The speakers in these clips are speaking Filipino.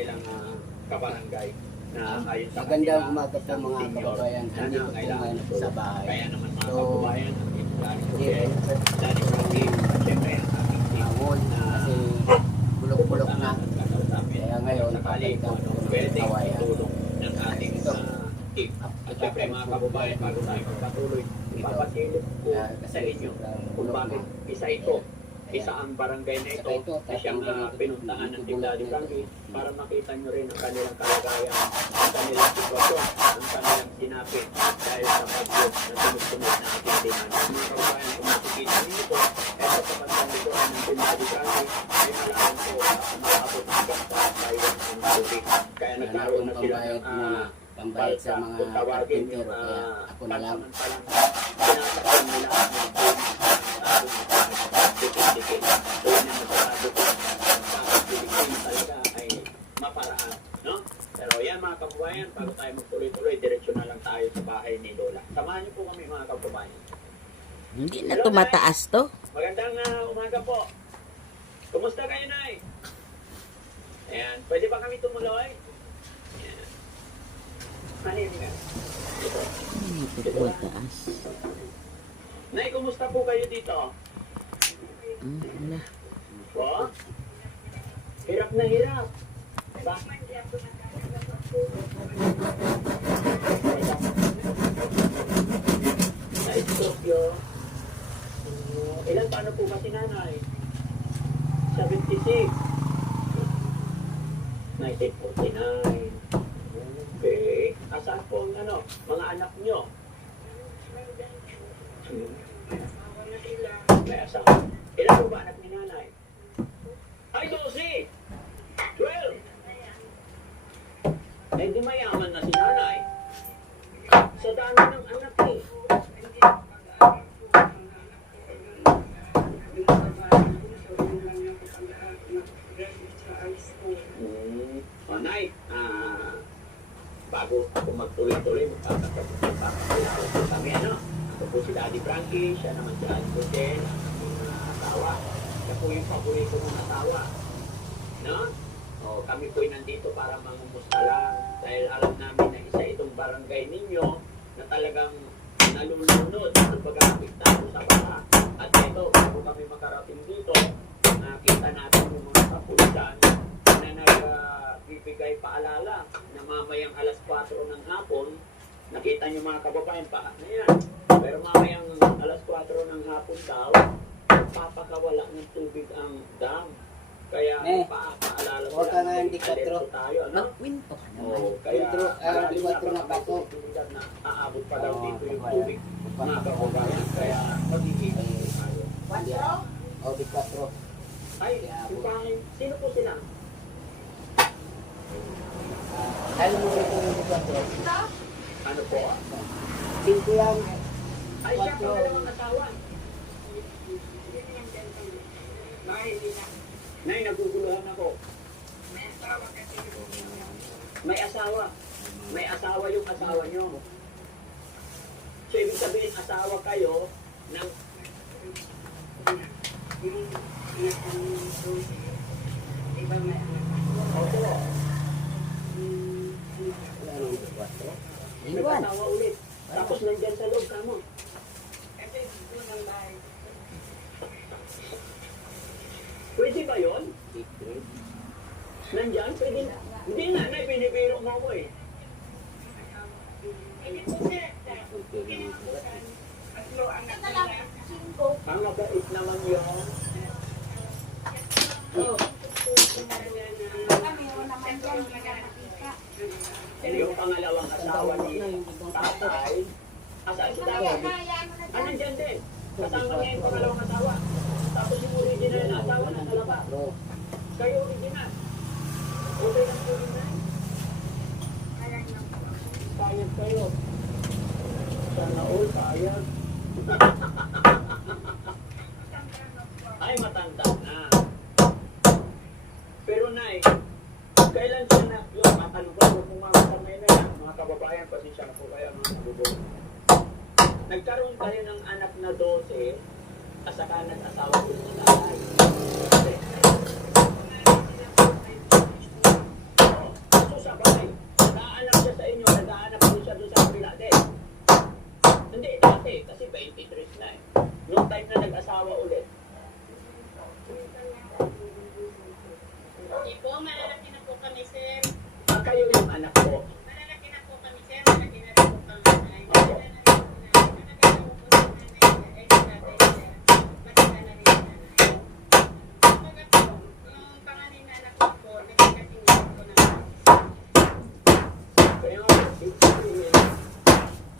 kanilang kabarangay na ayon sa Magandang umaga po mga kababayan. Andito po kailangan ngayon sa bahay. Kaya naman mga So, kababayan, Dani Siyempre, Frankie, siyempre ang ating team Awol kasi bulok-bulok na. kaya Kaya ngayon, sakali napalitan kung po anong ng pwedeng kawayan. tulong ng ating team. At siyempre mga kababayan, bago tayo magpatuloy, ipapasilip ko sa inyo kung bakit isa ang barangay na ito na siyang pinuntahan ng Team Daddy Frankie para makita nyo rin ang kanilang kalagayan, ang kanilang sitwasyon, ang kanilang sinapit dahil sa bagyo na sunod-sunod na ating dinan. Mga kababayan, kung makikita ninyo po, eto sa bandang dito ng Team Daddy Frankie ay malaman po maabot hanggang sa Taiwan ang tubig. Kaya nagkaroon na sila ng pambayad sa mga karpintero. Kaya ako na lang. Sinasaktan nila ang mga dikit-dikit. So yun ang masasabi ko sa Pilipinas talaga ay maparaan. No? Pero yan mga kababayan, bago tayo magtuloy-tuloy, diretsyon na lang tayo sa bahay ni Lola. Samahan niyo po kami mga kababayan. Hindi na tumataas to. Magandang umaga po. Kumusta kayo, Nay? Ayan, pwede ba kami tumuloy? Ayan. Ano yun nga? Hindi to tumataas. Nay, kumusta po kayo dito? Wala. Po? Hirap na hirap. Ba? Ay, Tokyo. Ilan paano po ba si nanay? 76. 1949. Okay. Asan po ang mga anak nyo? May asawa. Ilan po ba anak ni nanay? Ay, 12! 12! Eh, di mayaman na si nanay. Sa dami ng anak eh. Nay, bago ako magtuloy-tuloy, magpapakilala po kami, Ako po si Daddy Frankie, siya naman si Adi Rodel, ang asawa. Siya po yung paborito ng asawa. No? O, kami po yung nandito para mangumusta lang. Dahil alam namin na isa itong barangay ninyo na talagang nalulunod ng pag-aapiktado sa bata. At ito, bago kami makarating dito, nakita natin yung mga kapulisan na nagbibigay paalala na mamayang alas 4 ng hapon. Nakita niyo mga kababayan pa na yan. Pero mamayang alas 4 ng hapon daw, papakawala ng tubig ang dam. Kaya paalala ko lang, alerto tayo, Winto ka naman. Oo, kaya na bato. na aabot pa daw dito yung tubig. Mga kababayan, kaya magiging tayo. 4? O, di 4. Ay, yung pangin, sino po sila? Alam mo ba kung di 4? Ano po? 5 lang. Ay, siya po dalawang asawa. Nay, naguguluhan ako. May asawa. May asawa yung asawa nyo. So, ibig sabihin, asawa kayo ng... Opo. May Iwan. asawa ulit. Tapos nandyan sa loob ka mo. Pwede ba yun? Nandyan? Pwede na. Hindi nga, Nay, pinipiro mo ako eh. Ang mabait naman yun. Oh. Yung pangalawang asawa ni tatay, asaan si tatay? Nandyan din. Kasama niya yung pangalawang asawa. Tapos yung original na asawa na talaba. Kayo original. Okay lang po rin na. Payag kayo. Sana all payag. Ay, matanda na. Pero Nay, kailan siya na yung matanong ko kung mamakamay na yan, mga kababayan, pasensya na po kayo mga kababayan. Nagkaroon tayo ng anak na 12, asaka nag-asawa ko sa tatay. eh, kasi 23 na eh. Noong time na nag-asawa ulit. Hindi po, malalaki na po kami, sir. Kayo yung anak ko. Malalaki na po kami, sir. Malaki na rin po kami. Malaki na po si nanay, ay si tatay, sir. Malaki na rin si nanay. Kumbaga po, yung panganin na anak ko po, nagkakating po na. Kaya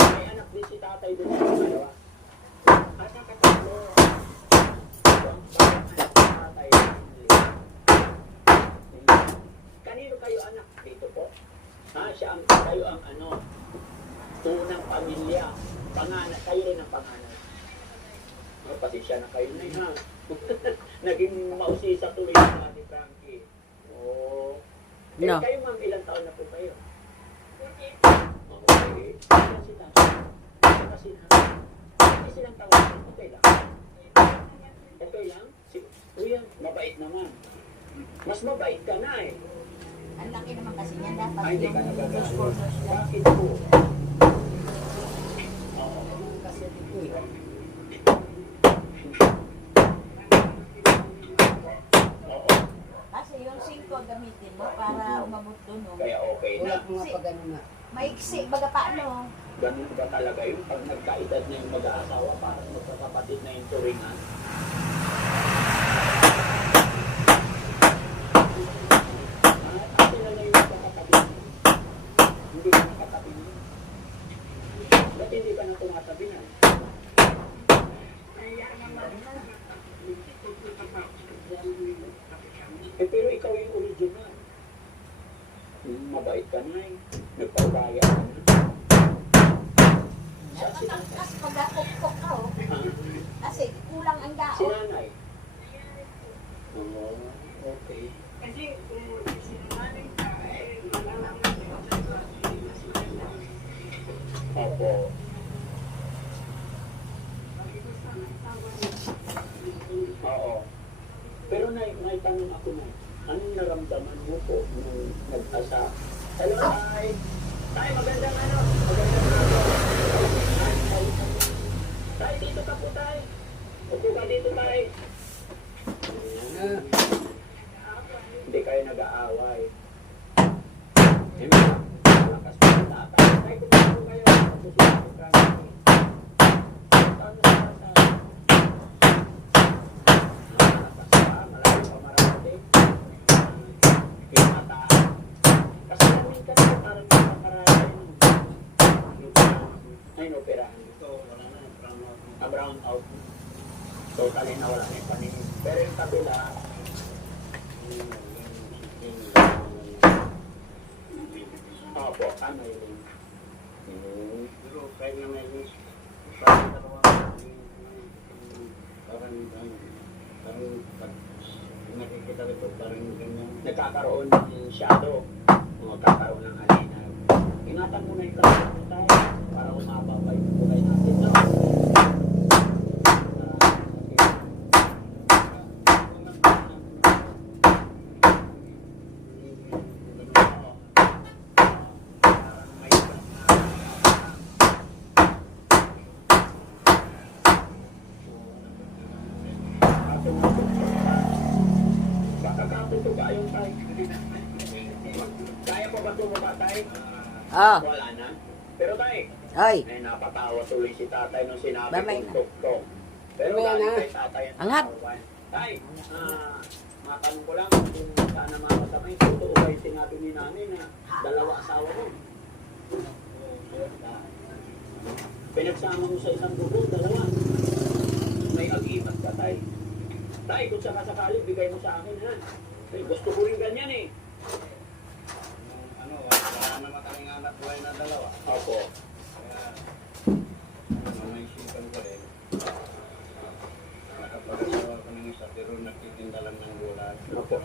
may anak din si tatay doon sa dalawa. Anak ka tatlo. Tatay. Kanino kayo anak dito po? Siya ang kayo ang unang pamilya. Panganay, kayo rin ang panganay. Pasensya na kayo na ha. Naging mausisa tuloy ng Ate Frankie. Oh. No. Kayo ma'am, ilang taon na po kayo? Okay. Okay. Ilan si tatay? Kasi hindi silang taon. Okay lang. Okay lang? Kuya, mabait naman. Mas mabait ka na eh. Ang laki naman kasi niya dapat Ay, hindi yung ka nagagawa. sponsors niya. Bakit po? Oo. Kasi dito eh. Oo. Kasi yung 5 gamitin mo para umabot doon. No? Kaya okay Wala na. ko nga pa ganun nga. Maiksi, baga paano? Ganun ba talaga yun? Pag nagkaedad na yung mag-aasawa, parang magkakapatid na yung turingan. Sila na yung magkakapatid. Hindi ka nakatabi niya. Ba't hindi ka na tumatabi na? Pero ikaw yung original. Mabait ka na eh. Nagpaubaya ka na. Napatangkas pagkakukok ka oh. Ah, Kasi kulang ang si dao. nanay. Oo, okay. Kasi kung sinungaling ka, eh, malalaman mo Opo. Oo. Pero naitanong ako na, anong naramdaman mo po nung nag-asa? Hello, Tay! Tay, magandang magandang Tay, Tay, dito ka po, Tay! Upo ka dito, Tay! Na, Hindi kayo nag-aaway. Malakas po yung tatay. Tay, kung po kayo, susunod ko ka. Paano sa tatay? Malakas pa, malayo pa marami. Yung mata. Kasi namin ka na parang nakakaraya yun. Ay, operahan. Ito, wala na. Brown out. Totally na wala na yung paningin. Pero yung kabila, opo, ano yun? Pero kahit na may news, parang pag nakikita ko parang ganyan. Nagkakaroon ng shadow. Magkakaroon ng alina. Ingatan mo na yung kamay mo tayo para umaba pa yung bukay natin. No? Kakatuto ba yung tayo? Kaya pa ba tumaba tayo? Oh, Wala na. Pero tayo, oy. ay napatawa tuloy si tatay nung sinabi Babay kong na. tuktok. Pero Babay galing na. kay tatay ang Angat. tawawan. Tay, matanong ko lang kung sana mamasamay. Totoo ba yung sinabi ni nanay na dalawa asawa mo? Pinagsama mo sa isang dugo, dalawa. May ag-imat ka, tay. Tay, kung sakasakali, bigay mo sa akin, ha? Tay, gusto ko rin ganyan, eh. Wala naman kaming anak buhay na dalawa. Opo. Kaya, naisipan ko rin. Nakapag-asawa ko ng isa, pero nagtitinda lang ng gulay. Opo.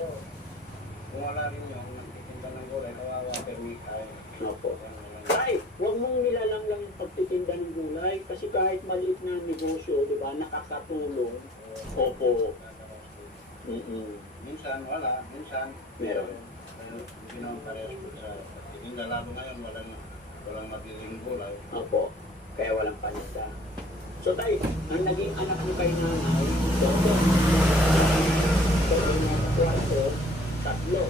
Kung wala rin yung nagtitinda ng gulay, kawawa, pero may kaya. Opo. Tay, huwag mong nilalang lang yung pagtitinda ng gulay kasi kahit maliit na negosyo, di ba, nakakatulong. Opo. Minsan wala, minsan Meron. Hindi naman parehas ko sa titinda. Lalo ngayon, walang mabiling gulay. Opo. Kaya walang paninda. So tayo, ang naging anak niyo kay nanay, doktor. So, yung kwarto, tatlo.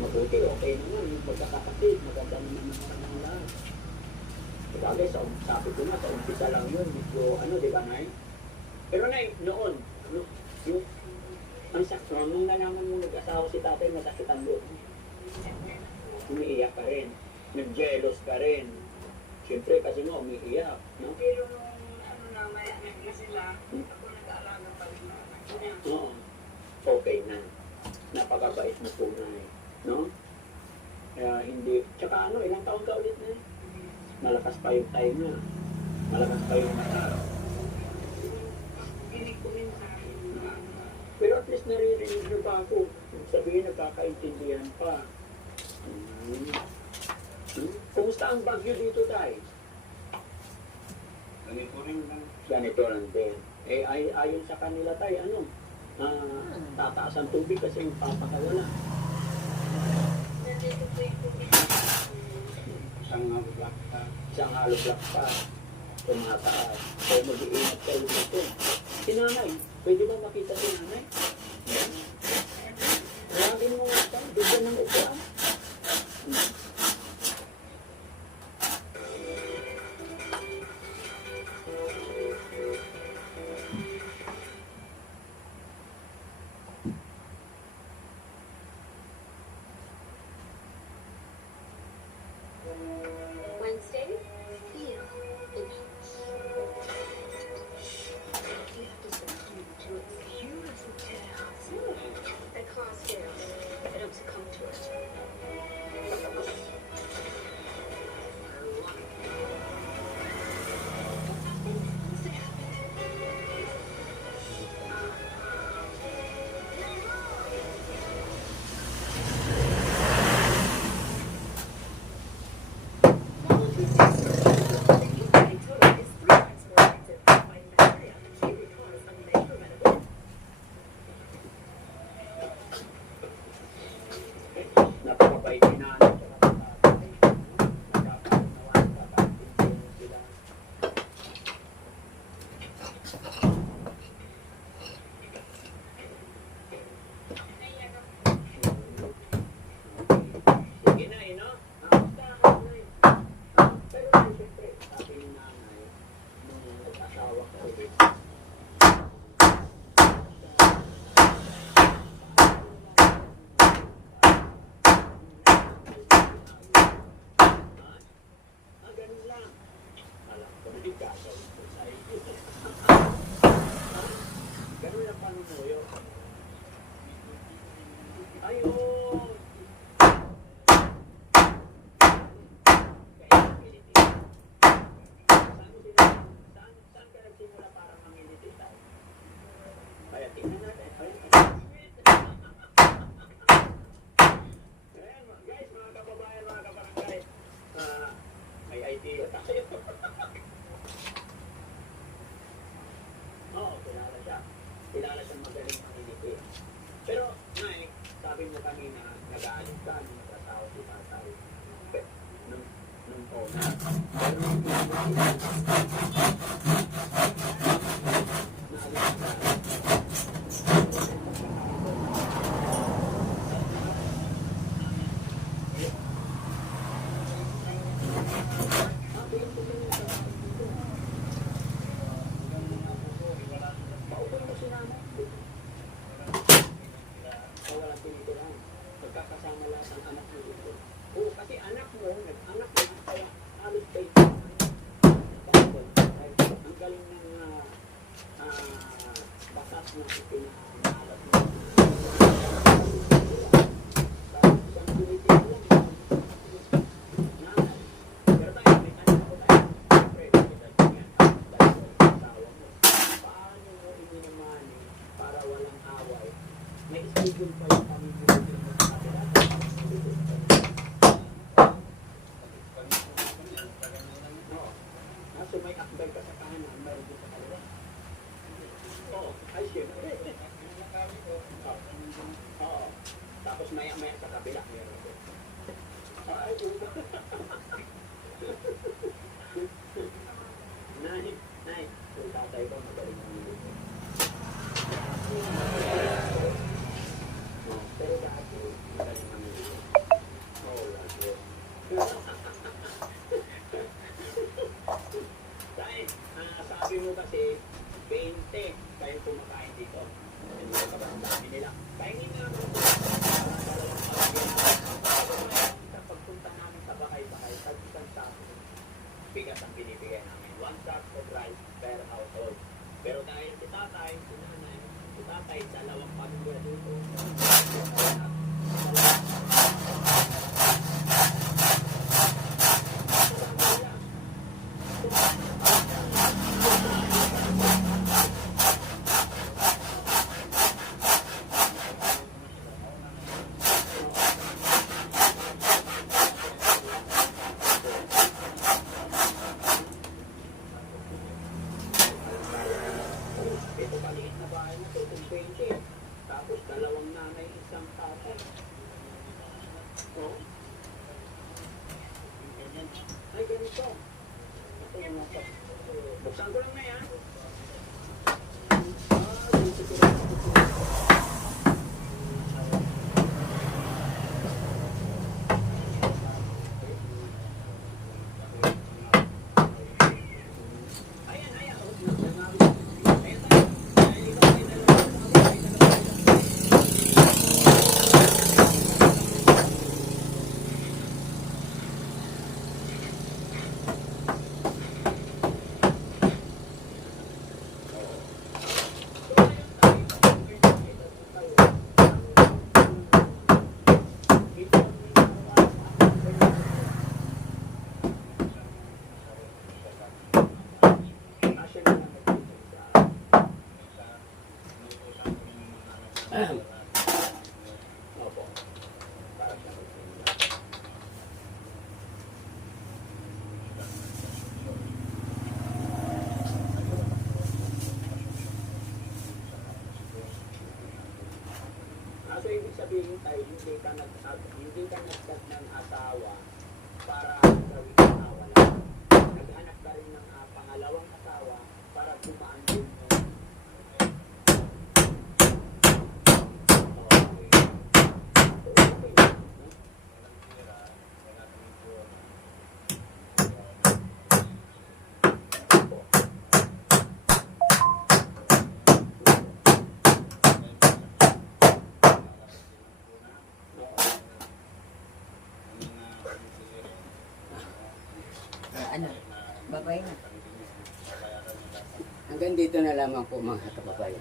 Mabuti, okay naman. Yung magkakapatid, maganda naman ang kanilang lahat. Sabagay, sabi ko nga, sa umpisa lang yun. Medyo, ano, di ba, Nay? Pero Nay, noon, ano, yung, ang sakto, nung nalaman mo nag-asawa si tatay, masakit ang loob. Umiiyak ka rin. Nag-jealous ka rin. Siyempre, kasi nga, umiiyak. No? Pero nung ano na, may anak na sila, ako nag-aalaga pa rin ng anak niya. Oo. Okay na. Napakabait na tunay. No? Kaya hindi, tsaka ano, ilang taon ka ulit na? Malakas pa yung time na. Malakas pa yung mata. Hindi ko rin sa akin na Pero at least naririnig nyo pa ako. Sabihin, nagkakaintindihan pa. Kumusta ang bagyo dito, Tay? Ganito rin lang. Ganito lang din. Eh, ayon sa kanila, Tay, ano? Tataas ang tubig kasi yung papakawala. nandito po yung tubig. Isang black pa. Isang hollow block pa. Tumataas. So, mag-iingat kayo dito. Si Nanay, pwede ba makita si Nanay? Lagin mo nga tayo, bigyan ng upuan. Wednesday, feel the beach. You have to step into its beautiful chaos. I cause chaos. I don't succumb to it. Once it happens, all of these things are the human total is 3 times more active in fighting bacteria. It would cause unmeasurable. Napakabait ni Nanay. Nagkakaunawaan, nagkakaintindihan sila. Sige na no? Pero siyempre, sabi ni Nanay, nung nag-asawa ko ulit, ganun lang. Alam ko, hindi gagawin ko sa iyo. Ganun lang panunuyo. Ayun! Kaya mamiliti. Saan ka nagsimula para mamiliti tayo? Kaya tingnan natin. Ayan, guys, mga kababayan, mga kabarangay. May idea tayo. Oo, kilala siya. Kilala siyang magaling mamiliti. Pero, Nay, sabi mo kanina, nag-aalit ka nung nag-asawa si tatay. Nung una. Pero nung naalit ka. Paupo mo si Nanay. Walang tinitirahan. Magkakasama lahat ang anak mo dito. Oo, kasi anak mo, nag-anak mo, kaya halos kayo. Ang galing ng batas na ipinahalat mo. Isang tinitira lang. Nanay. Pero tayo, may anak ko tayo. Siyempre, kita niya. Dahil sa asawa mo. Paano mo iminamani para walang away? May schedule pa yung pamilya dito sa kapila. Oo. Kaso may akbay ka sa kanan, meron din sa kaliwa. Oo. Ay, siyempre. Oo. 1 sack of rice per household. Pero dahil si tatay, si nanay, si tatay, dalawang pamilya dito. Ito maliit na bahay na ito, kung 20. Tapos dalawang nanay, isang tatay. No? Ay, ganito. Ito yung mga buksan ko lang na yan. Ganito ko lang. Ayan, ayan. Opo. Para sa so, ibig sabihin tayo, hindi ka nagdag ng asawa para gawin asawa lang. Naghanap ka rin ng pangalawang asawa para tumaan din mo. Ano? Babay na. Hanggang dito na lamang po mga kababayan.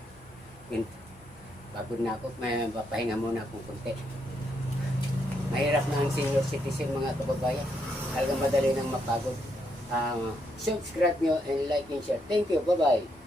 Pagod na ako, may papahinga muna akong konti. Mahirap na ang senior citizen mga kababayan. Talagang madali nang mapagod. Subscribe nyo and like and share. Thank you. Bye-bye.